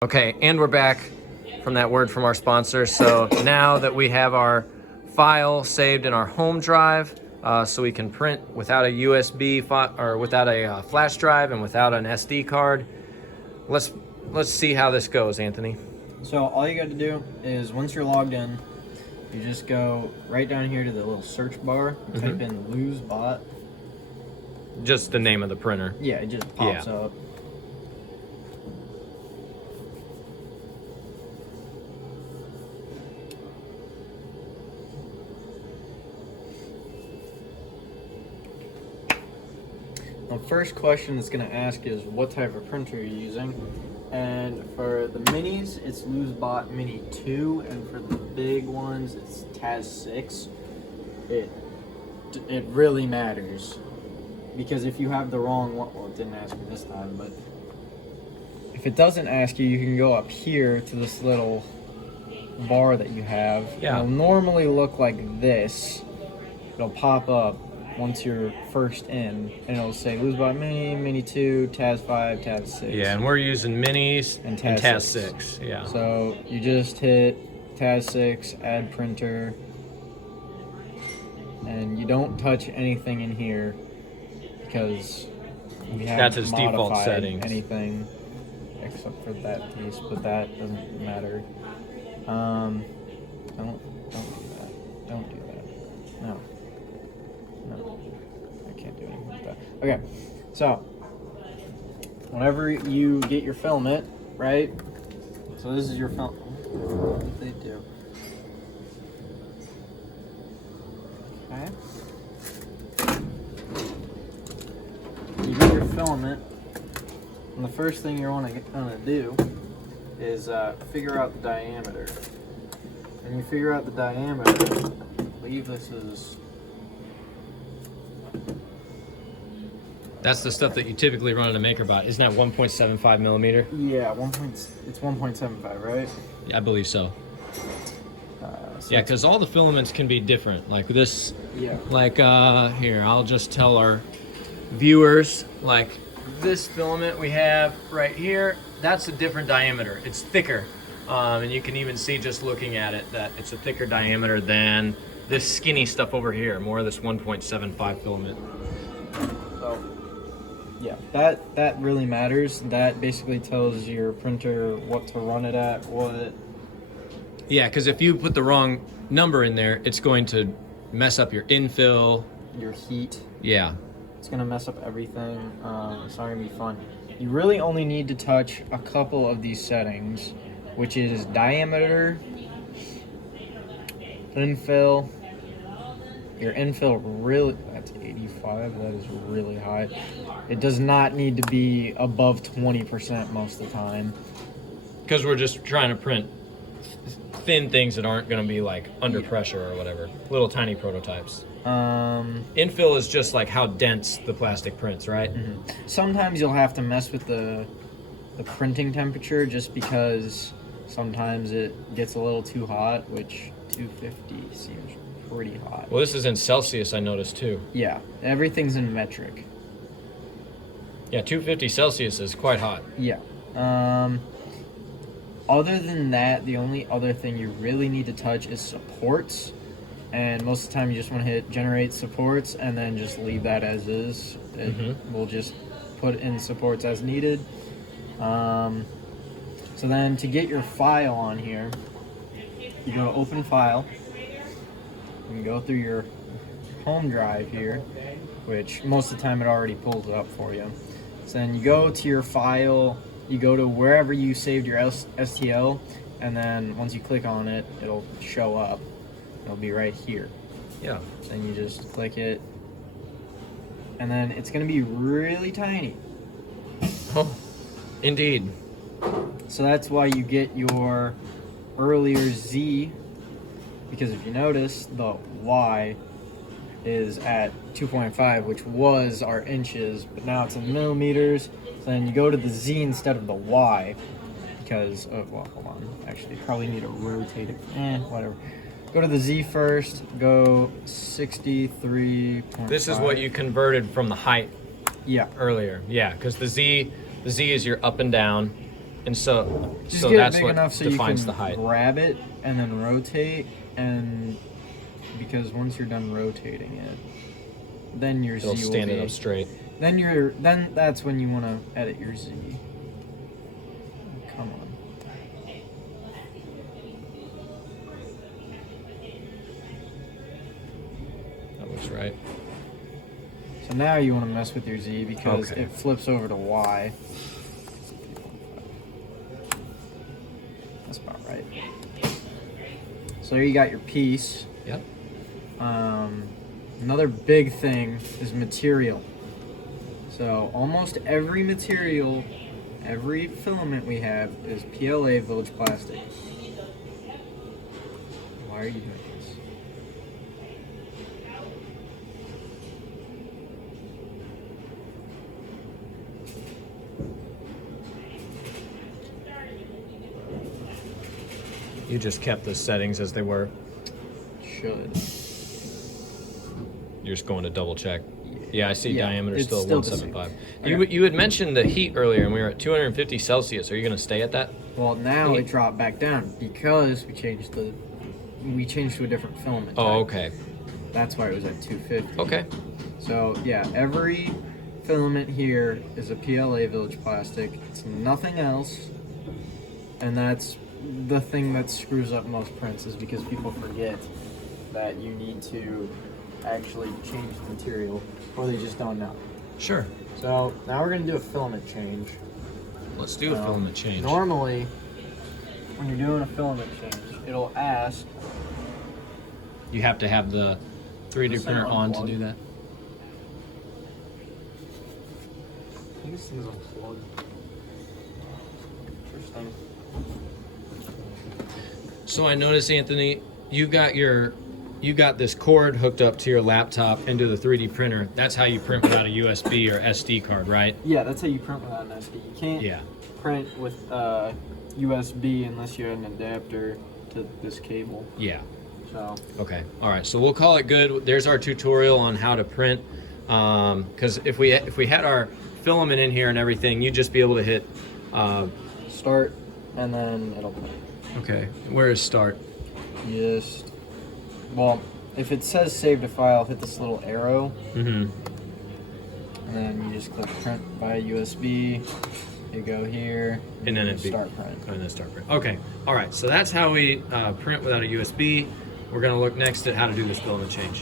Okay, and we're back from that word from our sponsor. So now that we have our file saved in our home drive, so we can print without a USB or without a flash drive and without an SD card. Let's see how this goes, Anthony. So all you got to do is once you're logged in, you just go right down here to the little search bar, type in LoseBot. Just the name of the printer. Yeah, it just pops up. The first question it's going to ask is what type of printer you're using. And for the minis, it's LoseBot Mini 2, and for the big ones, it's Taz 6. It really matters, because if you have the wrong one, well, it didn't ask me this time, but if it doesn't ask you, you can go up here to this little bar that you have. Yeah. It'll normally look like this. It'll pop up once you're first in, and it'll say LoseBot Mini, Mini 2, Taz 5, Taz 6. Yeah, and we're using minis and Taz 6. 6. Yeah. So you just hit Taz 6, add printer, and you don't touch anything in here because we haven't That's its default modified settings. anything except for that piece, but that doesn't matter. Don't do that. Don't do that. No. I can't do anything with that. Okay, so whenever you get your filament, right? So this is your film. What did they do? Okay. You get your filament, and the first thing you're gonna do is figure out the diameter. And you figure out the diameter. I believe this is. That's the stuff that you typically run in a MakerBot. Isn't that 1.75 millimeter? Yeah, it's 1.75, right? Yeah, I believe so. So Yeah, because all the filaments can be different. Like this, yeah. like here, I'll just tell our viewers, like this filament we have right here, that's a different diameter. It's thicker. And you can even see just looking at it that it's a thicker diameter than this skinny stuff over here, more of this 1.75 filament. So, yeah, that really matters. That basically tells your printer what to run it at, Yeah, because if you put the wrong number in there, it's going to mess up your infill. Your heat. Yeah. It's going to mess up everything. It's not going to be fun. You really only need to touch a couple of these settings, which is diameter, infill. Your infill really, that's 85, that is really high. It does not need to be above 20% most of the time. Because we're just trying to print thin things that aren't going to be like under pressure or whatever. Little tiny prototypes. Infill is just like how dense the plastic prints, right? Mm-hmm. Sometimes you'll have to mess with the printing temperature just because sometimes it gets a little too hot, which 250 seems pretty hot. Well, this is in Celsius, I noticed too. Yeah, everything's in metric. Yeah, 250 Celsius is quite hot. Yeah. Other than that, the only other thing you really need to touch is supports. And most of the time you just want to hit generate supports and then just leave that as is. It will just put in supports as needed. So then to get your file on here, you go to open file. You can go through your home drive here, which most of the time it already pulls it up for you. So then you go to your file, you go to wherever you saved your STL, and then once you click on it, it'll show up. It'll be right here. Yeah. Then you just click it, and then it's going to be really tiny. Oh, indeed. So that's why you get your earlier Z, because if you notice, the Y is at 2.5, which was our inches, but now it's in millimeters. So then you go to the Z instead of the Y, because of, well, hold on. Actually, you probably need to rotate it. Whatever. Go to the Z first, go 63.5. This is what you converted from the height Yeah. earlier. Yeah, because the Z is your up and down, And so Just so get that's it big what enough so you defines can the height. grab it and then rotate, and because once you're done rotating it, then your It'll Z will stand be, it up straight. then that's when you want to edit your Z. Come on. That looks right. So now you want to mess with your Z because Okay. it flips over to Y. That's about right. So there you got your piece. Yep. Another big thing is material. So almost every material, every filament we have is PLA Village Plastic. Why are you doing this? You just kept the settings as they were. Should. You're just going to double check. Yeah, I see Yeah, diameter it's still at still the same. 175. You had mentioned the heat earlier, and we were at 250 Celsius. Are you going to stay at that? Well, now Heat. it dropped back down because we changed to a different filament. Oh, type. okay. That's why it was at 250. Okay. So yeah, every filament here is a PLA Village Plastic. It's nothing else, and that's the thing that screws up most prints, is because people forget that you need to actually change the material, or they just don't know. Sure. So now we're gonna do a filament change. Let's do a filament change. Normally, when you're doing a filament change, it'll ask. You have to have the 3D This thing printer on to unplugged. do that. I think this thing's unplugged. Interesting. So I noticed, Anthony, you got this cord hooked up to your laptop into the 3D printer. That's how you print without a USB or SD card, right? Yeah, that's how you print without an SD. You can't Yeah. print with USB unless you have an adapter to this cable. Yeah. So Okay. All right. So we'll call it good. There's our tutorial on how to print. Because if we had our filament in here and everything, you'd just be able to hit. start, and then it'll print. Okay. Where is start? Well, if it says save to file, hit this little arrow, Mm-hmm. and then you just click print by USB. You go here, And then you it'd be start print. And then start print. Okay. All right. So that's how we print without a USB. We're gonna look next at how to do this filament change.